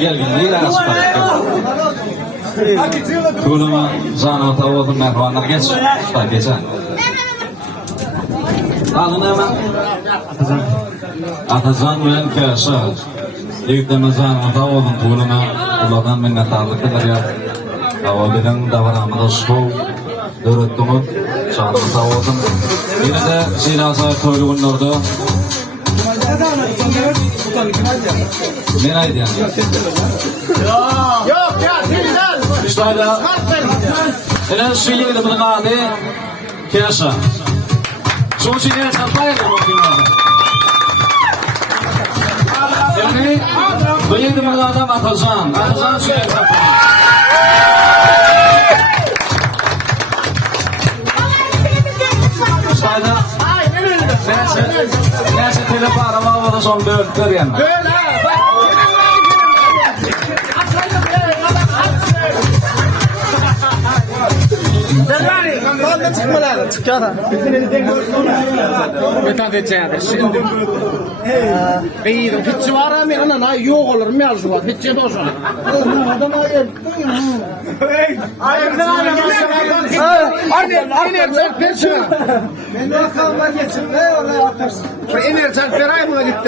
Gel. Neyler süper. Kuluma canı tavukun merhabanlar geç. Usta geçen. Adın hemen. Atacan bilen köşe. Yükleme canı tavukun kuluna. Ulardan minnettarlık ederler. Tavukun davranımda şov. Dörüttümüz. Canı tavukun. Yine de silahsa toyluğunlarda. Ne aydı yani? Yok ya sizden. İşte hala. En şeyi de bunun adı Kesa. Sonuç yine satmayın mı bakayım? Yani bu yedi bunun adı Atazan. Atazan suya satmayın. İşte hala. Neyse telefon arama havada son dört yani. Böyle bak. Kaldı çıkmalar. Çıkara. Metan edeceğiz şimdi. İyi de hiç var mı? Ana yok olur mu yazıyor? Hiç de olsun. Adam ayı. Enerji ver ayağıma gitti.